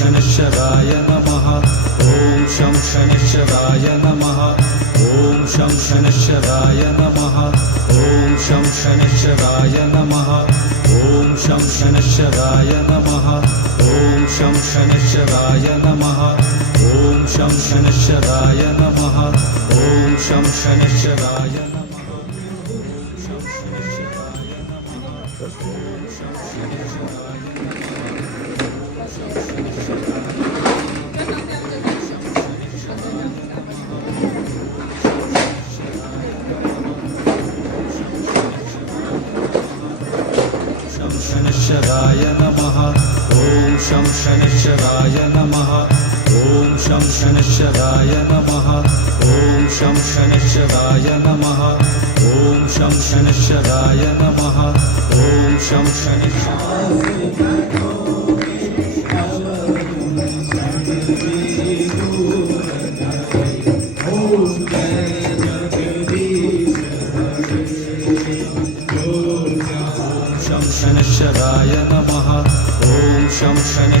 शनैश्चराय नमः ॐ शं शनैश्चराय नमः ॐ शं शनैश्चराय नमः ॐ शं शनैश्चराय नमः ॐ शं शनैश्चराय नमः ॐ शं शनैश्चराय नमः ॐ शं शनैश्चराय नमः ॐ शं शनैश्चराय नमः शनैश्चराय नमः ॐ शं शनैश्चराय नमः ॐ शं शनैश्चराय नमः ॐ शं शनैश्चराय नमः ॐ शं शनैश्चराय नमः ॐ शं शनैश्चराय नमः ॐ शं शनैश्चराय